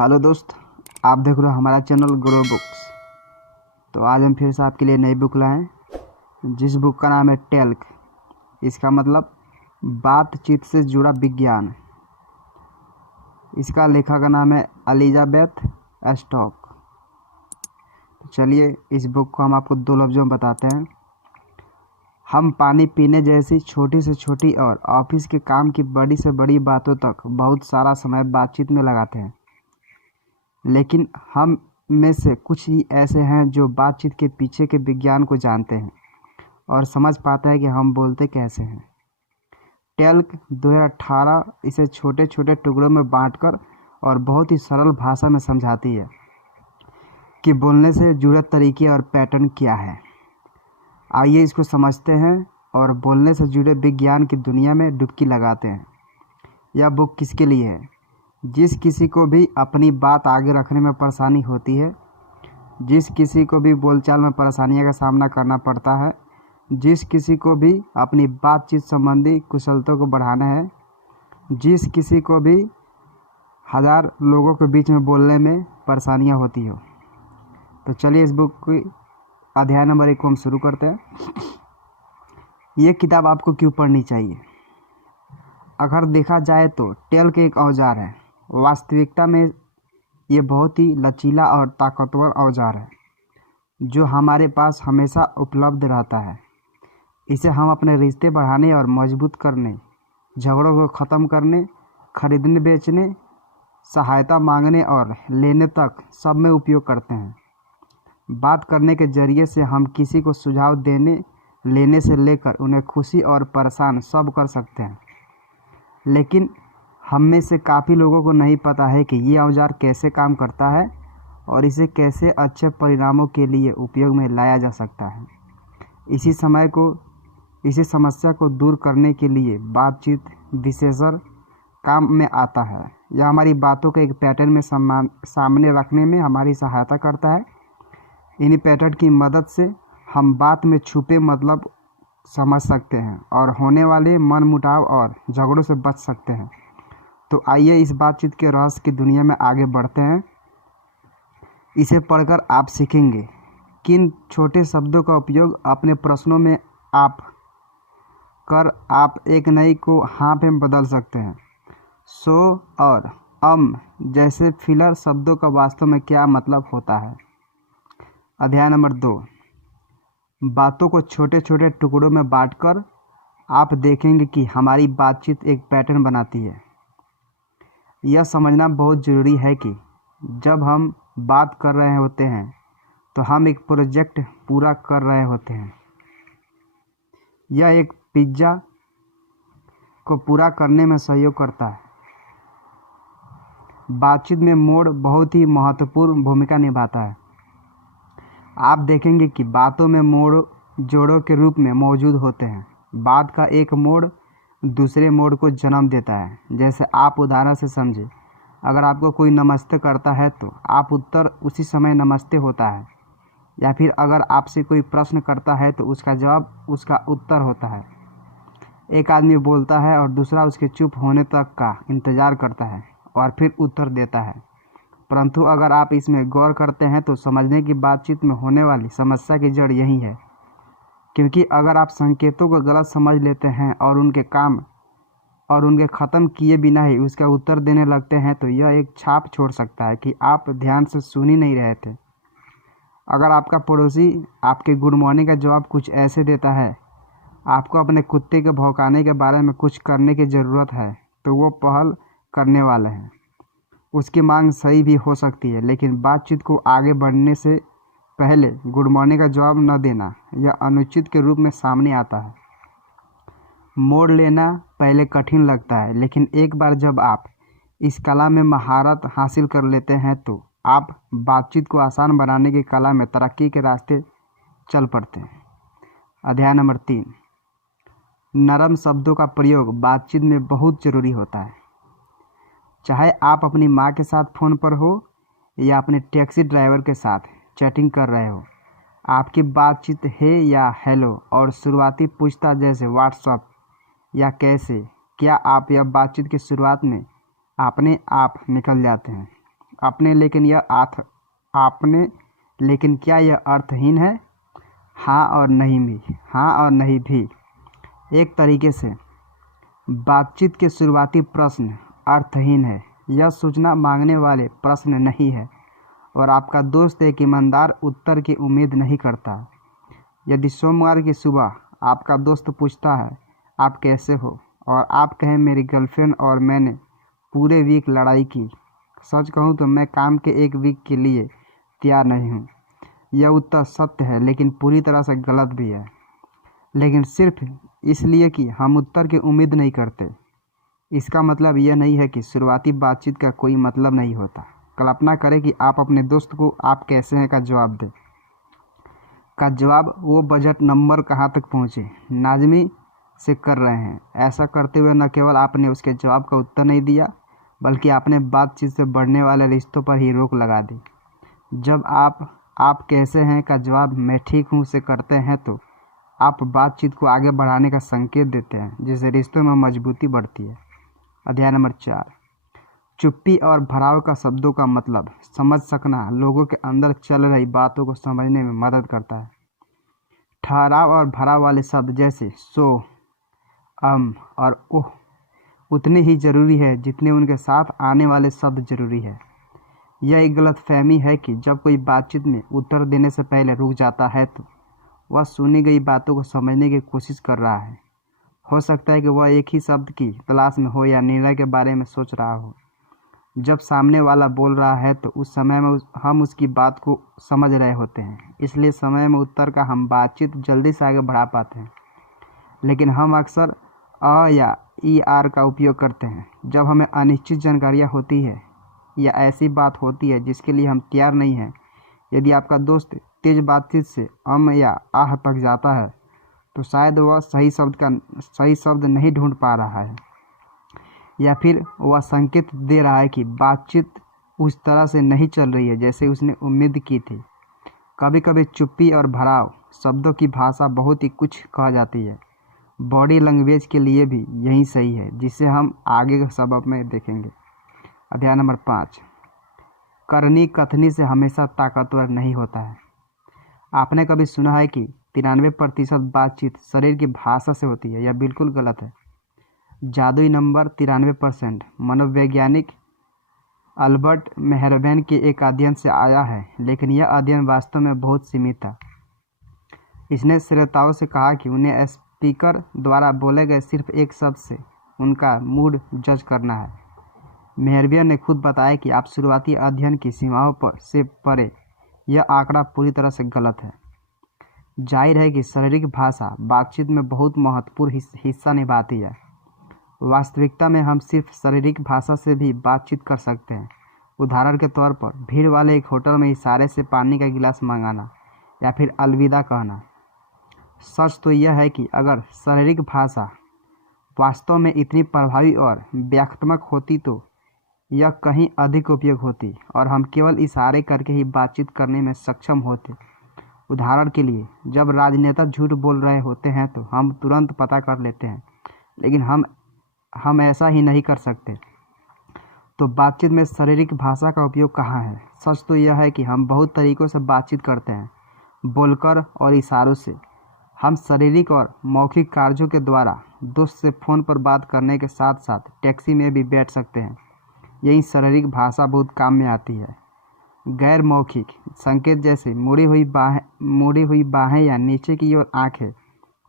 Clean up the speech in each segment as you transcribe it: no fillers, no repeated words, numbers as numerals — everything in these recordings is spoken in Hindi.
हेलो दोस्त, आप देख रहे हो हमारा चैनल ग्रो बुक्स। तो आज हम फिर से आपके लिए नई बुक लाए हैं, जिस बुक का नाम है टेल्क। इसका मतलब बातचीत से जुड़ा विज्ञान। इसका लेखक का नाम है एलिजाबेथ स्टॉक। तो चलिए इस बुक को हम आपको दो लफ्ज़ों में बताते हैं। हम पानी पीने जैसी छोटी से छोटी और ऑफिस के काम की बड़ी से बड़ी बातों तक बहुत सारा समय बातचीत में लगाते हैं, लेकिन हम में से कुछ ही ऐसे हैं जो बातचीत के पीछे के विज्ञान को जानते हैं और समझ पाते हैं कि हम बोलते कैसे हैं। टेल्क 2018 इसे छोटे छोटे टुकड़ों में बांटकर और बहुत ही सरल भाषा में समझाती है कि बोलने से जुड़े तरीके और पैटर्न क्या है। आइए इसको समझते हैं और बोलने से जुड़े विज्ञान की दुनिया में डुबकी लगाते हैं। यह बुक किसके लिए है? जिस किसी को भी अपनी बात आगे रखने में परेशानी होती है, जिस किसी को भी बोलचाल में परेशानियों का सामना करना पड़ता है, जिस किसी को भी अपनी बातचीत संबंधी कुशलता को बढ़ाना है, जिस किसी को भी 1000 लोगों के बीच में बोलने में परेशानियां होती हो। तो चलिए इस बुक की अध्याय नंबर 1 को हम शुरू करते हैं। ये किताब आपको क्यों पढ़नी चाहिए? अगर देखा जाए तो टेल्क एक औजार है। वास्तविकता में ये बहुत ही लचीला और ताकतवर औजार है जो हमारे पास हमेशा उपलब्ध रहता है। इसे हम अपने रिश्ते बढ़ाने और मजबूत करने, झगड़ों को ख़त्म करने, खरीदने बेचने, सहायता मांगने और लेने तक सब में उपयोग करते हैं। बात करने के जरिए से हम किसी को सुझाव देने लेने से लेकर उन्हें खुशी और परेशान सब कर सकते हैं। लेकिन हम में से काफ़ी लोगों को नहीं पता है कि ये औजार कैसे काम करता है और इसे कैसे अच्छे परिणामों के लिए उपयोग में लाया जा सकता है। इसी समस्या को दूर करने के लिए बातचीत विशेषज्ञ काम में आता है। यह हमारी बातों को एक पैटर्न में सामने रखने में हमारी सहायता करता है। इन्हीं पैटर्न की मदद से हम बात में छुपे मतलब समझ सकते हैं और होने वाले मनमुटाव और झगड़ों से बच सकते हैं। तो आइए इस बातचीत के रहस्य की दुनिया में आगे बढ़ते हैं। इसे पढ़कर आप सीखेंगे किन छोटे शब्दों का उपयोग अपने प्रश्नों में आप एक नई को हाँ में बदल सकते हैं। सो और जैसे फिलर शब्दों का वास्तव में क्या मतलब होता है। अध्याय नंबर 2। बातों को छोटे छोटे टुकड़ों में बांटकर आप देखेंगे कि हमारी बातचीत एक पैटर्न बनाती है। यह समझना बहुत ज़रूरी है कि जब हम बात कर रहे होते हैं तो हम एक प्रोजेक्ट पूरा कर रहे होते हैं। यह एक पिज्ज़ा को पूरा करने में सहयोग करता है। बातचीत में मोड़ बहुत ही महत्वपूर्ण भूमिका निभाता है। आप देखेंगे कि बातों में मोड़ जोड़ों के रूप में मौजूद होते हैं। बात का एक मोड़ दूसरे मोड़ को जन्म देता है। जैसे आप उदाहरण से समझे, अगर आपको कोई नमस्ते करता है तो आप उत्तर उसी समय नमस्ते होता है, या फिर अगर आपसे कोई प्रश्न करता है तो उसका जवाब उसका उत्तर होता है। एक आदमी बोलता है और दूसरा उसके चुप होने तक का इंतज़ार करता है और फिर उत्तर देता है। परंतु अगर आप इसमें गौर करते हैं तो समझने की बातचीत में होने वाली समस्या की जड़ यही है, क्योंकि अगर आप संकेतों को गलत समझ लेते हैं और उनके ख़त्म किए बिना ही उसका उत्तर देने लगते हैं तो यह एक छाप छोड़ सकता है कि आप ध्यान से सुन ही नहीं रहे थे। अगर आपका पड़ोसी आपके गुड मॉर्निंग का जवाब कुछ ऐसे देता है, आपको अपने कुत्ते के भौंकाने के बारे में कुछ करने की ज़रूरत है, तो वो पहल करने वाले हैं। उसकी मांग सही भी हो सकती है, लेकिन बातचीत को आगे बढ़ने से पहले गुड मॉर्निंग का जवाब न देना यह अनुचित के रूप में सामने आता है। मोड़ लेना पहले कठिन लगता है, लेकिन एक बार जब आप इस कला में महारत हासिल कर लेते हैं तो आप बातचीत को आसान बनाने की कला में तरक्की के रास्ते चल पड़ते हैं। अध्याय नंबर 3। नरम शब्दों का प्रयोग बातचीत में बहुत ज़रूरी होता है। चाहे आप अपनी माँ के साथ फ़ोन पर हो या अपने टैक्सी ड्राइवर के साथ चैटिंग कर रहे हो, आपकी बातचीत है या हेलो और शुरुआती पूछताछ जैसे व्हाट्सअप या कैसे, क्या आप यह बातचीत की शुरुआत में अपने आप निकल जाते हैं। अपने लेकिन यह अर्थ आपने लेकिन क्या यह अर्थहीन है? हाँ और नहीं भी। हाँ और नहीं भी। एक तरीके से बातचीत के शुरुआती प्रश्न अर्थहीन है। यह सूचना मांगने वाले प्रश्न नहीं है और आपका दोस्त एक ईमानदार उत्तर की उम्मीद नहीं करता। यदि सोमवार की सुबह आपका दोस्त पूछता है आप कैसे हो और आप कहें मेरी गर्लफ्रेंड और मैंने पूरे वीक लड़ाई की, सच कहूँ तो मैं काम के एक वीक के लिए तैयार नहीं हूँ। यह उत्तर सत्य है लेकिन पूरी तरह से गलत भी है, लेकिन सिर्फ इसलिए कि हम उत्तर की उम्मीद नहीं करते। इसका मतलब यह नहीं है कि शुरुआती बातचीत का कोई मतलब नहीं होता। कल्पना करें कि आप अपने दोस्त को आप कैसे हैं का जवाब दें। वो बजट नंबर कहाँ तक पहुँचे नाज़मी से कर रहे हैं। ऐसा करते हुए न केवल आपने उसके जवाब का उत्तर नहीं दिया बल्कि आपने बातचीत से बढ़ने वाले रिश्तों पर ही रोक लगा दी। जब आप कैसे हैं का जवाब मैं ठीक हूँ से करते हैं तो आप बातचीत को आगे बढ़ाने का संकेत देते हैं, जिससे रिश्तों में मजबूती बढ़ती है। अध्याय नंबर 4, चुप्पी और भराव का शब्दों का मतलब समझ सकना लोगों के अंदर चल रही बातों को समझने में मदद करता है। ठहराव और भराव वाले शब्द जैसे सो, और ओह उतने ही जरूरी है जितने उनके साथ आने वाले शब्द जरूरी है। यह एक गलतफहमी है कि जब कोई बातचीत में उत्तर देने से पहले रुक जाता है तो वह सुनी गई बातों को समझने की कोशिश कर रहा है। हो सकता है कि वह एक ही शब्द की तलाश में हो या निर्णय के बारे में सोच रहा हो। जब सामने वाला बोल रहा है तो उस समय में हम उसकी बात को समझ रहे होते हैं, इसलिए समय में उत्तर का हम बातचीत जल्दी से आगे बढ़ा पाते हैं। लेकिन हम अक्सर अ या ई आर का उपयोग करते हैं जब हमें अनिश्चित जानकारियाँ होती है या ऐसी बात होती है जिसके लिए हम तैयार नहीं हैं। यदि आपका दोस्त तेज बातचीत से या आह तक जाता है तो शायद वह सही शब्द नहीं ढूंढ पा रहा है या फिर वह संकेत दे रहा है कि बातचीत उस तरह से नहीं चल रही है जैसे उसने उम्मीद की थी। कभी कभी चुप्पी और भराव शब्दों की भाषा बहुत ही कुछ कह जाती है। बॉडी लैंग्वेज के लिए भी यही सही है, जिसे हम आगे के सबक में देखेंगे। अध्याय नंबर 5, करनी कथनी से हमेशा ताकतवर नहीं होता है। आपने कभी सुना है कि 93% बातचीत शरीर की भाषा से होती है? यह बिल्कुल गलत है। जादुई नंबर 93% मनोवैज्ञानिक अल्बर्ट मेहरबैन के एक अध्ययन से आया है, लेकिन यह अध्ययन वास्तव में बहुत सीमित था। इसने श्रोताओं से कहा कि उन्हें स्पीकर द्वारा बोले गए सिर्फ एक शब्द से उनका मूड जज करना है। मेहरबियन ने खुद बताया कि आप शुरुआती अध्ययन की सीमाओं पर से परे यह आंकड़ा पूरी तरह से गलत है। जाहिर है कि शारीरिक भाषा बातचीत में बहुत महत्वपूर्ण हिस्सा निभाती है। वास्तविकता में हम सिर्फ शारीरिक भाषा से भी बातचीत कर सकते हैं। उदाहरण के तौर पर भीड़ वाले एक होटल में इशारे से पानी का गिलास मंगाना या फिर अलविदा कहना। सच तो यह है कि अगर शारीरिक भाषा वास्तव में इतनी प्रभावी और व्याख्यात्मक होती तो यह कहीं अधिक उपयोग होती और हम केवल इशारे करके ही बातचीत करने में सक्षम होते। उदाहरण के लिए, जब राजनेता झूठ बोल रहे होते हैं तो हम तुरंत पता कर लेते हैं, लेकिन हम ऐसा ही नहीं कर सकते। तो बातचीत में शारीरिक भाषा का उपयोग कहाँ है? सच तो यह है कि हम बहुत तरीक़ों से बातचीत करते हैं, बोलकर और इशारों से। हम शारीरिक और मौखिक कार्यों के द्वारा दोस्त से फ़ोन पर बात करने के साथ साथ टैक्सी में भी बैठ सकते हैं। यही शारीरिक भाषा बहुत काम में आती है। गैर मौखिक संकेत जैसे मुड़ी हुई बाहें या नीचे की ओर आंखें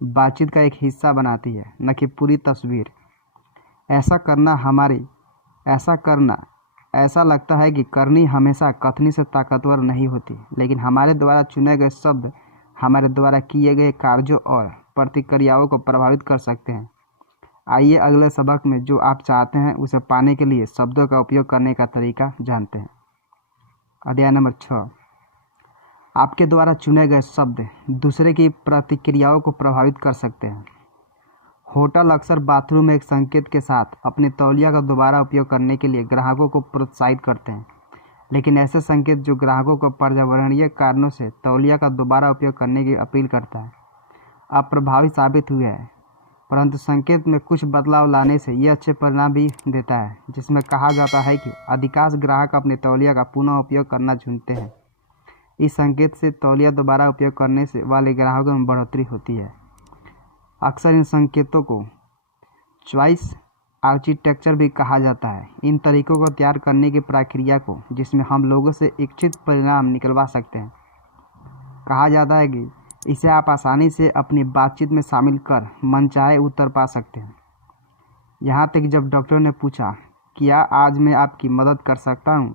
बातचीत का एक हिस्सा बनाती है, न कि पूरी तस्वीर। ऐसा लगता है कि करनी हमेशा कथनी से ताकतवर नहीं होती, लेकिन हमारे द्वारा चुने गए शब्द हमारे द्वारा किए गए कार्यों और प्रतिक्रियाओं को प्रभावित कर सकते हैं। आइए अगले सबक में जो आप चाहते हैं उसे पाने के लिए शब्दों का उपयोग करने का तरीका जानते हैं। अध्याय नंबर 6, आपके द्वारा चुने गए शब्द दूसरे की प्रतिक्रियाओं को प्रभावित कर सकते हैं। होटल अक्सर बाथरूम में एक संकेत के साथ अपने तौलिया का दोबारा उपयोग करने के लिए ग्राहकों को प्रोत्साहित करते हैं, लेकिन ऐसे संकेत जो ग्राहकों को पर्यावरणीय कारणों से तौलिया का दोबारा उपयोग करने की अपील करता है, अप्रभावी साबित हुए हैं। परंतु संकेत में कुछ बदलाव लाने से यह अच्छे परिणाम भी देता है, जिसमें कहा जाता है कि अधिकांश ग्राहक अपने तौलिया का पुनः उपयोग करना चुनते हैं। इस संकेत से तौलिया दोबारा उपयोग करने से वाले ग्राहकों में बढ़ोतरी होती है। अक्सर इन संकेतों को चॉइस आर्किटेक्चर भी कहा जाता है। इन तरीकों को तैयार करने की प्रक्रिया को, जिसमें हम लोगों से इच्छित परिणाम निकलवा सकते हैं, कहा जाता है कि इसे आप आसानी से अपनी बातचीत में शामिल कर मनचाहे उत्तर पा सकते हैं। यहाँ तक जब डॉक्टर ने पूछा, क्या आज मैं आपकी मदद कर सकता हूँ,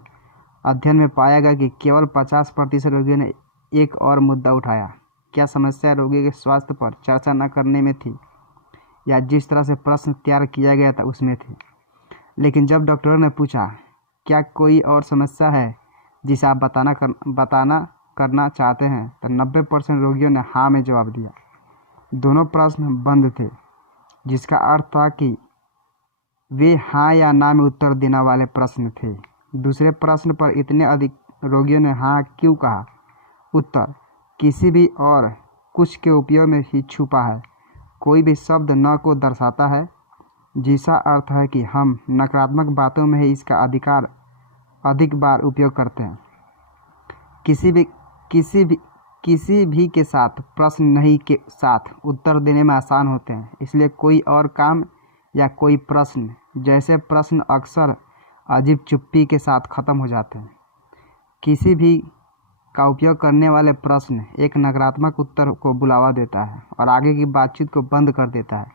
अध्ययन में पाया गया कि केवल 50% रोगियों ने एक और मुद्दा उठाया। क्या समस्या रोगी के स्वास्थ्य पर चर्चा न करने में थी या जिस तरह से प्रश्न तैयार किया गया था उसमें थी। लेकिन जब डॉक्टर ने पूछा, क्या कोई और समस्या है जिसे आप करना चाहते हैं, तो 90% रोगियों ने हाँ में जवाब दिया। दोनों प्रश्न बंद थे, जिसका अर्थ था कि वे हाँ या ना में उत्तर देने वाले प्रश्न थे। दूसरे प्रश्न पर इतने अधिक रोगियों ने हाँ क्यों कहा? उत्तर किसी भी और कुछ के उपयोग में ही छुपा है। कोई भी शब्द न को दर्शाता है, जिसका अर्थ है कि हम नकारात्मक बातों में ही इसका अधिक बार उपयोग करते हैं। किसी भी के साथ प्रश्न नहीं के साथ उत्तर देने में आसान होते हैं, इसलिए कोई और काम या कोई प्रश्न जैसे प्रश्न अक्सर अजीब चुप्पी के साथ ख़त्म हो जाते हैं। किसी भी का उपयोग करने वाले प्रश्न एक नकारात्मक उत्तर को बुलावा देता है और आगे की बातचीत को बंद कर देता है।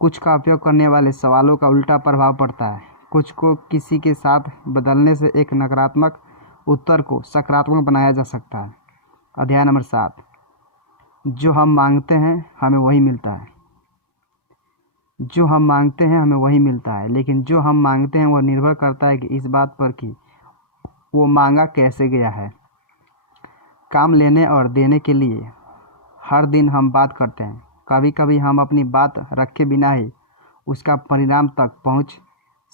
कुछ का उपयोग करने वाले सवालों का उल्टा प्रभाव पड़ता है। कुछ को किसी के साथ बदलने से एक नकारात्मक उत्तर को सकारात्मक बनाया जा सकता है। अध्याय नंबर 7, जो हम मांगते हैं हमें वही मिलता है। जो हम मांगते हैं हमें वही मिलता है, लेकिन जो हम मांगते हैं वह निर्भर करता है कि इस बात पर कि वो मांगा कैसे गया है। काम लेने और देने के लिए हर दिन हम बात करते हैं। कभी कभी हम अपनी बात रखे बिना ही उसका परिणाम तक पहुंच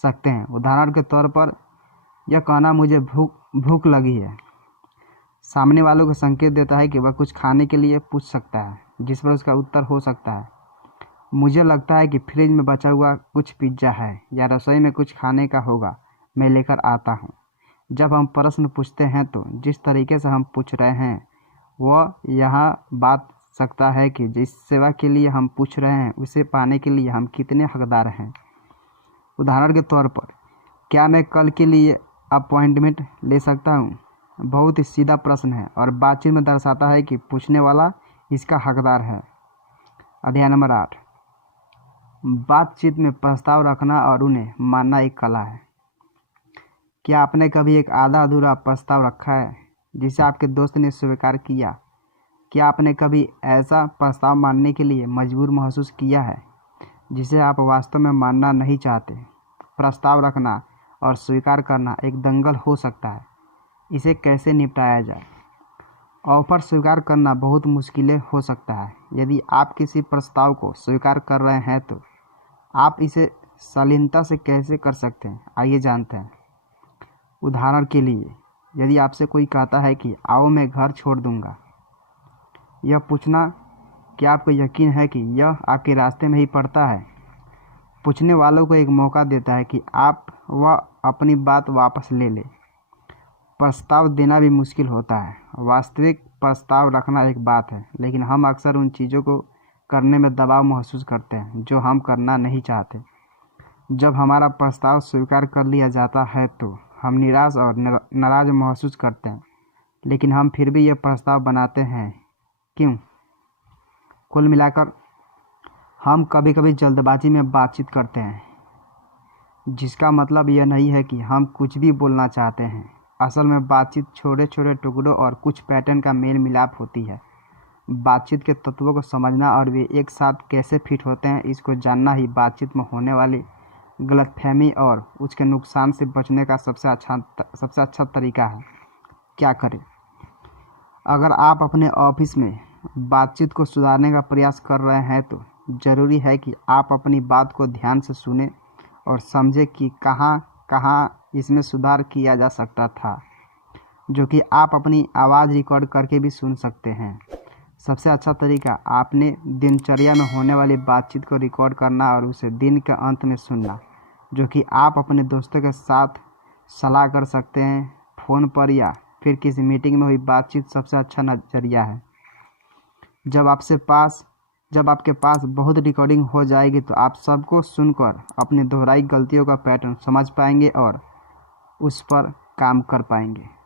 सकते हैं। उदाहरण के तौर पर यह कहना मुझे भूख लगी है सामने वालों को संकेत देता है कि वह कुछ खाने के लिए पूछ सकता है, जिस पर उसका उत्तर हो सकता है, मुझे लगता है कि फ्रिज में बचा हुआ कुछ पिज्ज़ा है या रसोई में कुछ खाने का होगा, मैं लेकर आता हूँ। जब हम प्रश्न पूछते हैं तो जिस तरीके से हम पूछ रहे हैं वह यहाँ बात सकता है कि जिस सेवा के लिए हम पूछ रहे हैं उसे पाने के लिए हम कितने हकदार हैं। उदाहरण के तौर पर, क्या मैं कल के लिए अपॉइंटमेंट ले सकता हूँ? बहुत ही सीधा प्रश्न है और बातचीत में दर्शाता है कि पूछने वाला इसका हकदार है। अध्याय नंबर 8, बातचीत में प्रस्ताव रखना और उन्हें मानना एक कला है। क्या आपने कभी एक आधा अधूरा प्रस्ताव रखा है जिसे आपके दोस्त ने स्वीकार किया? क्या आपने कभी ऐसा प्रस्ताव मानने के लिए मजबूर महसूस किया है जिसे आप वास्तव में मानना नहीं चाहते? प्रस्ताव रखना और स्वीकार करना एक दंगल हो सकता है। इसे कैसे निपटाया जाए? ऑफर स्वीकार करना बहुत मुश्किल हो सकता है। यदि आप किसी प्रस्ताव को स्वीकार कर रहे हैं तो आप इसे शालीनता से कैसे कर सकते हैं, आइए जानते हैं। उदाहरण के लिए, यदि आपसे कोई कहता है कि आओ मैं घर छोड़ दूंगा, यह पूछना कि आपको यकीन है कि यह आपके रास्ते में ही पड़ता है, पूछने वालों को एक मौका देता है कि वह अपनी बात वापस ले ले। प्रस्ताव देना भी मुश्किल होता है। वास्तविक प्रस्ताव रखना एक बात है, लेकिन हम अक्सर उन चीज़ों को करने में दबाव महसूस करते हैं जो हम करना नहीं चाहते। जब हमारा प्रस्ताव स्वीकार कर लिया जाता है तो हम निराश और नाराज़ महसूस करते हैं, लेकिन हम फिर भी यह प्रस्ताव बनाते हैं। क्यों? कुल मिलाकर हम कभी कभी जल्दबाजी में बातचीत करते हैं, जिसका मतलब यह नहीं है कि हम कुछ भी बोलना चाहते हैं। असल में बातचीत छोटे छोटे टुकड़ों और कुछ पैटर्न का मेल मिलाप होती है। बातचीत के तत्वों को समझना और वे एक साथ कैसे फिट होते हैं, इसको जानना ही बातचीत में होने वाली गलतफहमी और उसके नुकसान से बचने का सबसे अच्छा तरीका है। क्या करें? अगर आप अपने ऑफिस में बातचीत को सुधारने का प्रयास कर रहे हैं तो ज़रूरी है कि आप अपनी बात को ध्यान से सुनें और समझें कि कहाँ इसमें सुधार किया जा सकता था, जो कि आप अपनी आवाज़ रिकॉर्ड करके भी सुन सकते हैं। सबसे अच्छा तरीका आपने दिनचर्या में होने वाली बातचीत को रिकॉर्ड करना और उसे दिन के अंत में सुनना, जो कि आप अपने दोस्तों के साथ सलाह कर सकते हैं फ़ोन पर या फिर किसी मीटिंग में हुई बातचीत सबसे अच्छा नज़रिया है। जब आपके पास बहुत रिकॉर्डिंग हो जाएगी तो आप सबको सुनकर अपनी दोहराई गलतियों का पैटर्न समझ पाएंगे और उस पर काम कर पाएंगे।